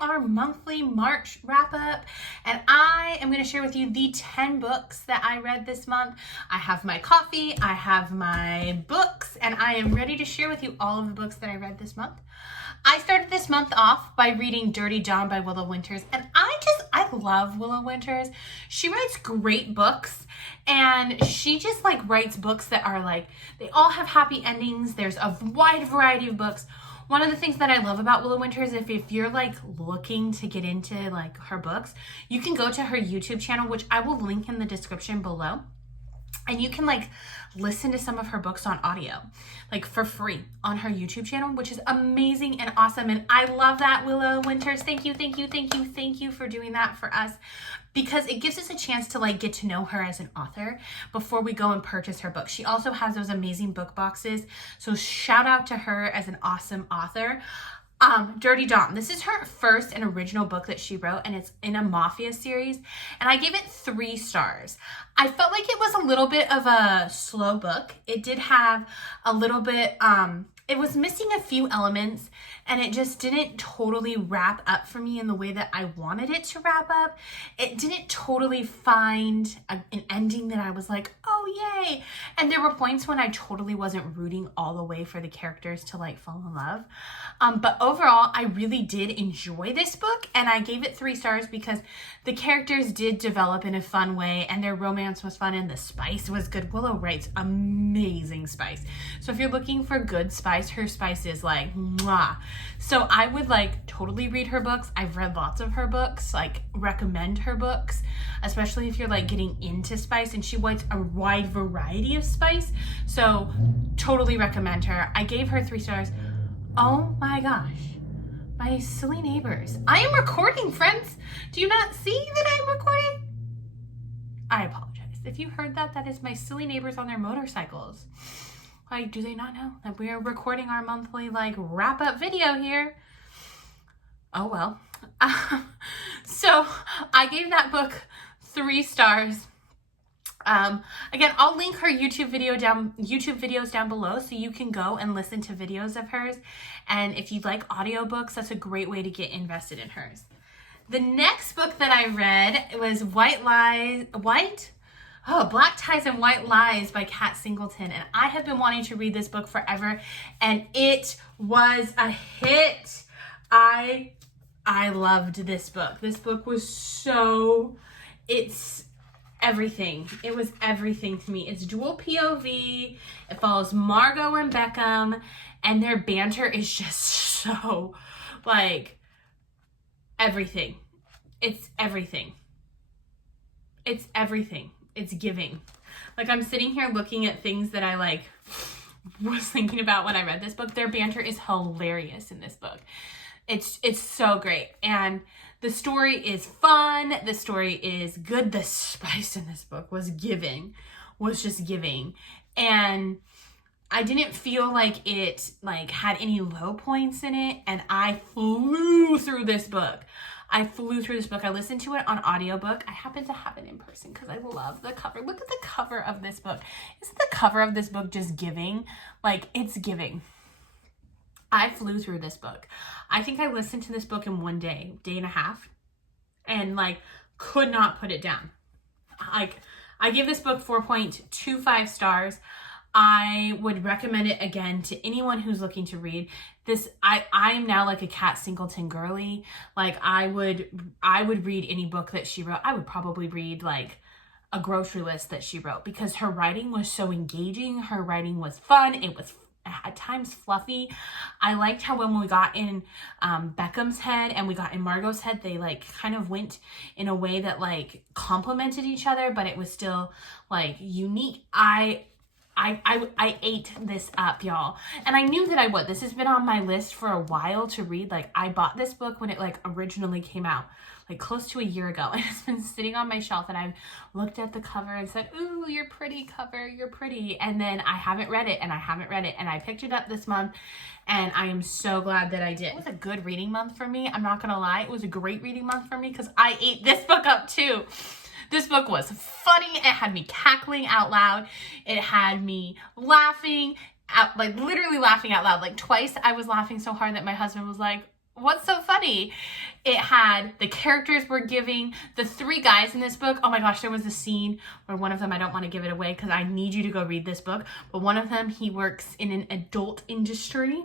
our monthly March wrap up, and I am going to share with you the 10 books that I read this month. I have my coffee, I have my books, and I am ready to share with you all of the books that I read this month. I started this month off by reading Dirty Dawn by Willow Winters, and I love Willow Winters. She writes great books, and she just writes books that are they all have happy endings. There's a wide variety of books. One of the things that I love about Willow Winters, if you're looking to get into her books, you can go to her YouTube channel, which I will link in the description below. And you can listen to some of her books on audio, for free on her YouTube channel, which is amazing and awesome. And I love that, Willow Winters. Thank you for doing that for us, because it gives us a chance to get to know her as an author before we go and purchase her book. She also has those amazing book boxes. So shout out to her as an awesome author. Dirty Dawn. This is her first and original book that she wrote, and it's in a mafia series, and I gave it 3 stars. I felt like it was a little bit of a slow book. It did have a little bit, it was missing a few elements, and it just didn't totally wrap up for me in the way that I wanted it to wrap up. It didn't totally find an ending that I was like, oh yay. And there were points when I totally wasn't rooting all the way for the characters to fall in love. But overall, I really did enjoy this book, and I gave it 3 stars because the characters did develop in a fun way, and their romance was fun, and the spice was good. Willow writes amazing spice. So if you're looking for good spice, her spice is mwah. So I would totally read her books. I've read lots of her books, recommend her books, especially if you're getting into spice, and she writes a wide variety of spice. So totally recommend her. I gave her 3 stars. Oh my gosh, my silly neighbors. I am recording, friends. Do you not see that I'm recording? I apologize. If you heard that, that is my silly neighbors on their motorcycles. Do they not know that we are recording our monthly wrap-up video here? Oh well. So I gave that book 3 stars. Again, I'll link her YouTube videos down below, so you can go and listen to videos of hers. And if you like audiobooks, that's a great way to get invested in hers. The next book that I read was Black Ties and White Lies by Kat Singleton. And I have been wanting to read this book forever, and it was a hit. I loved this book. This book was it's everything. It was everything to me. It's dual POV. It follows Margot and Beckham, and their banter is just so everything. It's everything. It's everything. It's giving. I'm sitting here looking at things that I was thinking about when I read this book. Their banter is hilarious in this book. It's so great. And the story is fun. The story is good. The spice in this book was just giving. And I didn't feel like it had any low points in it. And I flew through this book. I listened to it on audiobook. I happen to have it in person because I love the cover. Look at the cover of this book. Isn't the cover of this book just giving? It's giving. I flew through this book. I think I listened to this book in 1 day and a half, and could not put it down. I give this book 4.25 stars. I would recommend it again to anyone who's looking to read this. I'm now a Kat Singleton girly. I would read any book that she wrote. I would probably read a grocery list that she wrote, because her writing was so engaging. Her writing was fun. It was at times fluffy. I liked how when we got in Beckham's head and we got in Margot's head, they kind of went in a way that complemented each other, but it was still unique. I ate this up, y'all. And I knew that I would. This has been on my list for a while to read. I bought this book when it originally came out, close to a year ago. And it's been sitting on my shelf, and I've looked at the cover and said, ooh, you're pretty cover, you're pretty. And then I haven't read it, and I picked it up this month, and I am so glad that I did. It was a good reading month for me. I'm not gonna lie. It was a great reading month for me because I ate this book up too. This book was funny. It had me cackling out loud. It had me laughing out, literally laughing out loud. Twice I was laughing so hard that my husband was like, what's so funny? It had, the characters were giving, the three guys in this book, oh my gosh, there was a scene where one of them, I don't want to give it away because I need you to go read this book, but one of them, he works in an adult industry.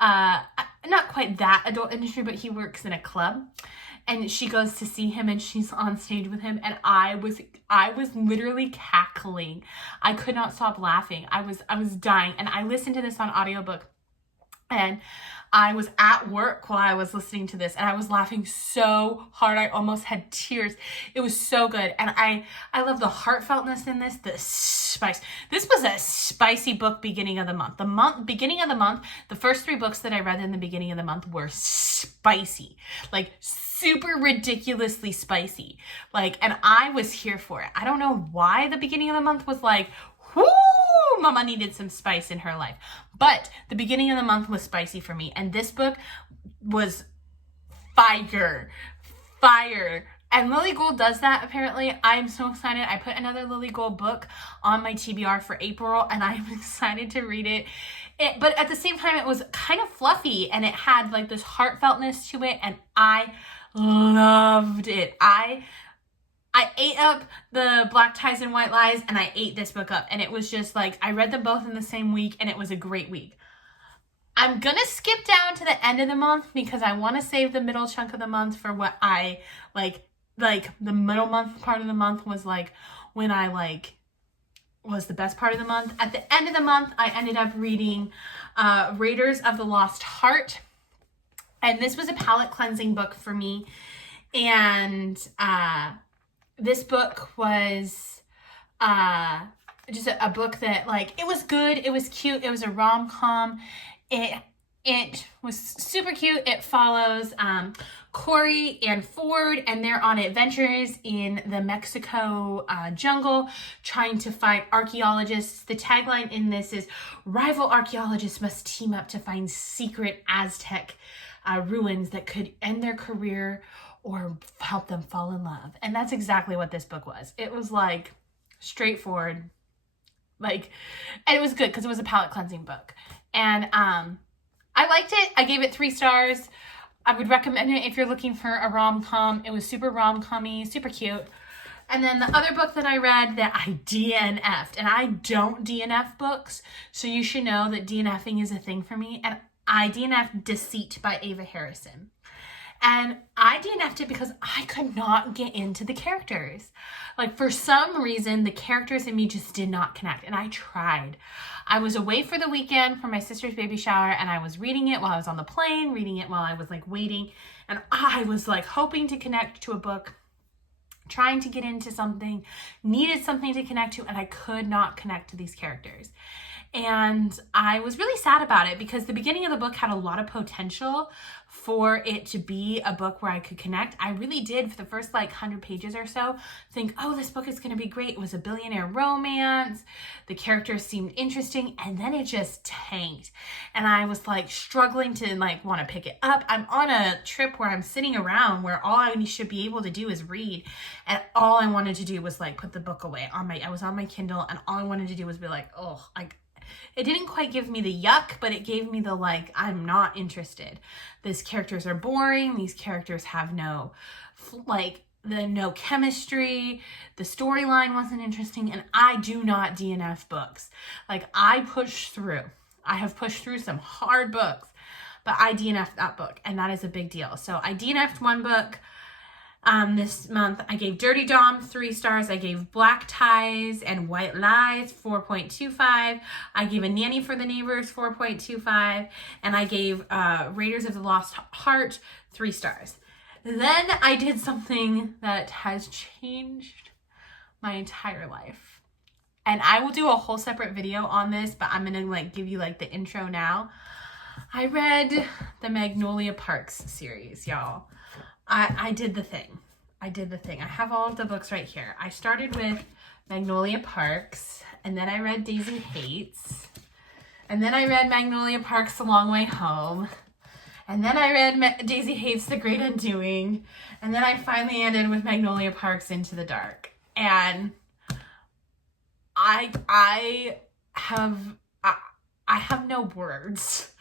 Not quite that adult industry, but he works in a club. And she goes to see him and she's on stage with him. And I was literally cackling. I could not stop laughing. I was dying. And I listened to this on audiobook. And I was at work while I was listening to this and I was laughing so hard. I almost had tears. It was so good. And I love the heartfeltness in this, the spice. This was a spicy book beginning of the month. Beginning of the month, the first 3 books that I read in the beginning of the month were spicy. Like super ridiculously spicy. Like, and I was here for it. I don't know why the beginning of the month was like, whoo, mama needed some spice in her life. But the beginning of the month was spicy for me. And this book was fire. And Lily Gold does that, apparently. I'm so excited. I put another Lily Gold book on my TBR for April, and I'm excited to read it. But at the same time, it was kind of fluffy, and it had like this heartfeltness to it, and I loved it. I ate up the Black Ties and White Lies, and I ate this book up. And it was just like, I read them both in the same week, and it was a great week. I'm gonna skip down to the end of the month because I want to save the middle chunk of the month for what I like the middle month part of the month was like when I like was the best part of the month. At the end of the month, I ended up reading Raiders of the Lost Heart. And this was a palate cleansing book for me. And this book was just a book that, like, it was good. It was cute. It was a rom-com. It was super cute. It follows Corey and Ford, and they're on adventures in the Mexico jungle trying to find archaeologists. The tagline in this is, rival archaeologists must team up to find secret Aztec ruins that could end their career or help them fall in love. And that's exactly what this book was. It was like straightforward, like, and it was good because it was a palate cleansing book. And I liked it. I gave it 3 stars. I would recommend it if you're looking for a rom-com. It was super rom-com-y, super cute. And then the other book that I read that I DNF'd, and I don't DNF books, so you should know that DNFing is a thing for me. And I DNF'd Deceit by Ava Harrison. And I DNF'd it because I could not get into the characters. Like, for some reason, the characters in me just did not connect. And I tried. I was away for the weekend for my sister's baby shower, and I was reading it while I was on the plane, reading it while I was like waiting. And I was like hoping to connect to a book, trying to get into something, needed something to connect to, and I could not connect to these characters. And I was really sad about it because the beginning of the book had a lot of potential for it to be a book where I could connect. I really did, for the first like 100 pages or so, think, oh, this book is going to be great. It was a billionaire romance. The characters seemed interesting. And then it just tanked. And I was like struggling to like want to pick it up. I'm on a trip where I'm sitting around where all I should be able to do is read. And all I wanted to do was like put the book away. I was on my Kindle, and all I wanted to do was be like, oh, it didn't quite give me the yuck, but it gave me the like, I'm not interested. These characters are boring. These characters have no chemistry. The storyline wasn't interesting. And I do not DNF books. Like, I push through. I have pushed through some hard books, but I DNF'd that book, and that is a big deal. So I DNF'd one book. This month, I gave Dirty Dom 3 stars. I gave Black Ties and White Lies 4.25. I gave A Nanny for the Neighbors 4.25. And I gave Raiders of the Lost Heart 3 stars. Then I did something that has changed my entire life. And I will do a whole separate video on this, but I'm going to like give you like the intro now. I read the Magnolia Parks series, y'all. I did the thing. I have all of the books right here. I started with Magnolia Parks, and then I read Daisy Hates, and then I read Magnolia Parks The Long Way Home, and then I read Daisy Hates The Great Undoing, and then I finally ended with Magnolia Parks Into the Dark. And I have no words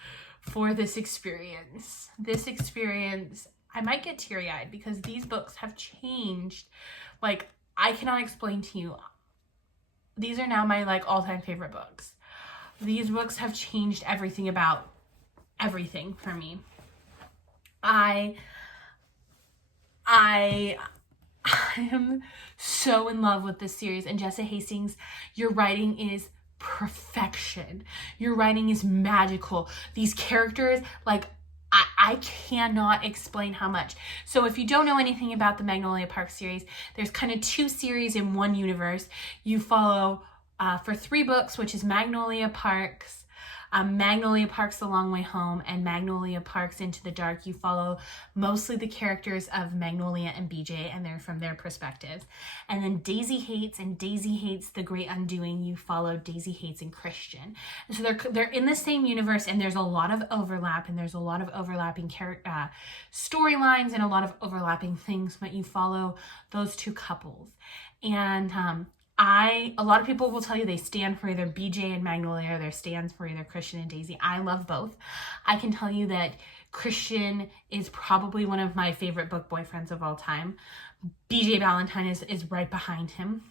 for this experience. This experience, I might get teary-eyed because these books have changed. Like, I cannot explain to you. These are now my like all-time favorite books. These books have changed everything about everything for me. I am so in love with this series, and Jessa Hastings, your writing is perfection. Your writing is magical. These characters, like, I cannot explain how much. So if you don't know anything about the Magnolia Park series, there's kind of 2 series in one universe. You follow for 3 books, which is Magnolia Parks, Magnolia Parks The Long Way Home, and Magnolia Parks Into the Dark. You follow mostly the characters of Magnolia and BJ, and they're from their perspectives. And then Daisy Hates and Daisy Hates The Great Undoing, you follow Daisy Hates and Christian. And so they're in the same universe, and there's a lot of overlap, and there's a lot of overlapping storylines and a lot of overlapping things, but you follow those 2 couples. And a lot of people will tell you they stand for either BJ and Magnolia, or they stand for either Christian and Daisy. I love both. I can tell you that Christian is probably one of my favorite book boyfriends of all time. BJ Valentine is right behind him.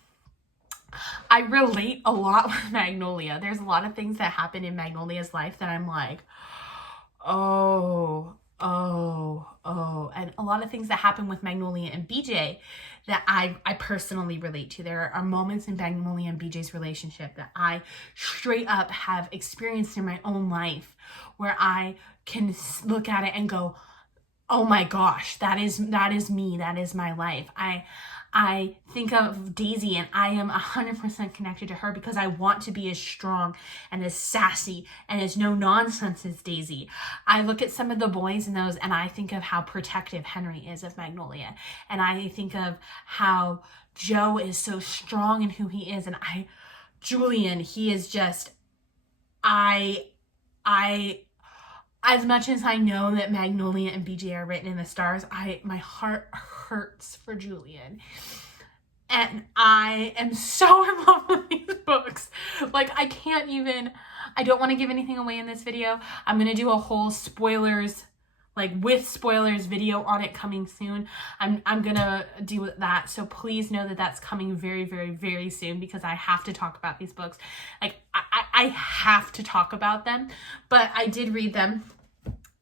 I relate a lot with Magnolia. There's a lot of things that happen in Magnolia's life that I'm like, oh. And a lot of things that happen with Magnolia and BJ that I personally relate to. There are moments in Magnolia and BJ's relationship that I straight up have experienced in my own life where I can look at it and go, oh my gosh, that is me. That is my life. I think of Daisy, and I am 100% connected to her because I want to be as strong and as sassy and as no nonsense as Daisy. I look at some of the boys in those, and I think of how protective Henry is of Magnolia. And I think of how Joe is so strong in who he is. And Julian, he is just, as much as I know that Magnolia and BJ are written in the stars, my heart hurts for Julian. And I am so in love with these books. Like, I don't want to give anything away in this video. I'm going to do a whole spoilers, like with spoilers video on it coming soon. I'm going to do that. So please know that that's coming very, very, very soon because I have to talk about these books. Like, I have to talk about them, but I did read them.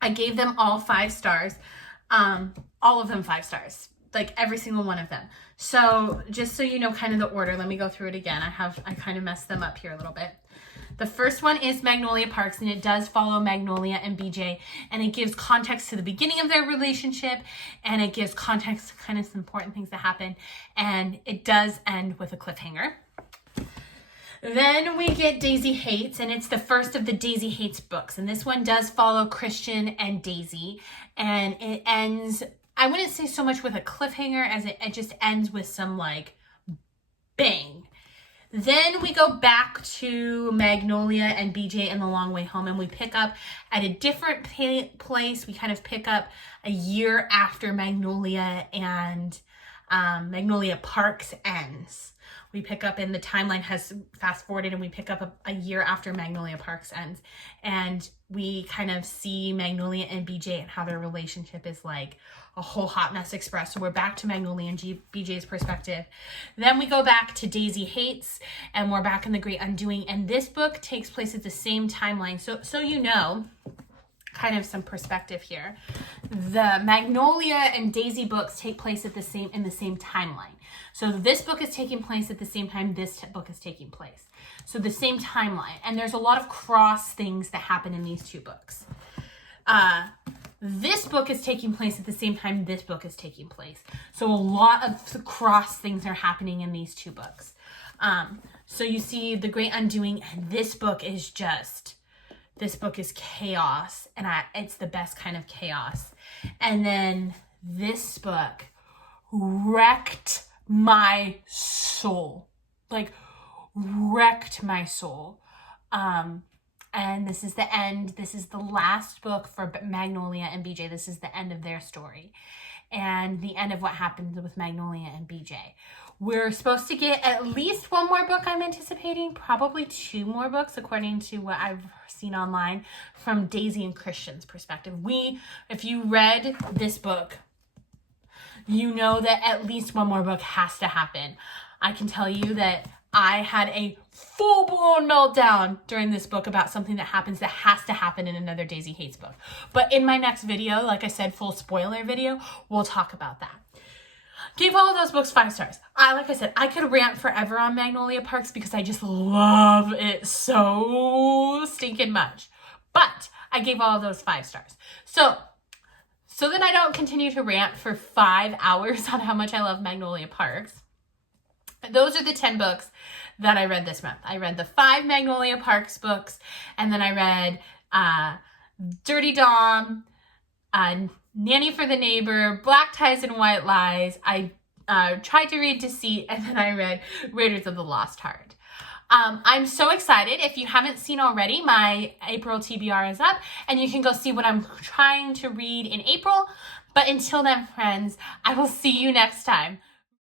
I gave them all 5 stars. All of them 5 stars. Like every single one of them. So just so you know kind of the order, let me go through it again. I kind of messed them up here a little bit. The first one is Magnolia Parks, and it does follow Magnolia and BJ, and it gives context to the beginning of their relationship, and it gives context to kind of some important things that happen, and it does end with a cliffhanger. Then we get Daisy Hates, and it's the first of the Daisy Hates books, and this one does follow Christian and Daisy, and it ends, I wouldn't say so much with a cliffhanger as it just ends with some like bang. Then we go back to Magnolia and BJ in The Long Way Home, and we pick up at a different place. We kind of pick up a year after Magnolia and Magnolia Parks ends. We pick up, and the timeline has fast forwarded, and we pick up a year after Magnolia Parks ends, and we kind of see Magnolia and BJ and how their relationship is like a whole hot mess express. So we're back to Magnolia and BJ's perspective. Then we go back to Daisy Hates, and we're back in The Great Undoing, and this book takes place at the same timeline. So you know, kind of some perspective here. The Magnolia and Daisy books take place in the same timeline. So this book is taking place at the same time this book is taking place. So the same timeline. And there's a lot of cross things that happen in these 2 books. This book is taking place at the same time this book is taking place. So a lot of cross things are happening in these 2 books. So you see The Great Undoing, and this book is chaos, and it's the best kind of chaos. And then this book wrecked my soul. Like, wrecked my soul. And this is the end. This is the last book for Magnolia and BJ. This is the end of their story. And the end of what happens with Magnolia and BJ. We're supposed to get at least one more book, I'm anticipating, probably 2 more books according to what I've seen online from Daisy and Christian's perspective. If you read this book, you know that at least one more book has to happen. I can tell you that I had a full-blown meltdown during this book about something that happens that has to happen in another Daisy Hates book. But in my next video, like I said, full spoiler video, we'll talk about that. Gave all of those books 5 stars. Like I said, I could rant forever on Magnolia Parks because I just love it so stinking much. But I gave all of those 5 stars. So that I don't continue to rant for 5 hours on how much I love Magnolia Parks, those are the 10 books that I read this month. I read the 5 Magnolia Parks books, and then I read Dirty Dom, Nanny for the Neighbor, Black Ties and White Lies. I tried to read Deceit, and then I read Raiders of the Lost Heart. I'm so excited. If you haven't seen already, my April TBR is up, and you can go see what I'm trying to read in April. But until then, friends, I will see you next time.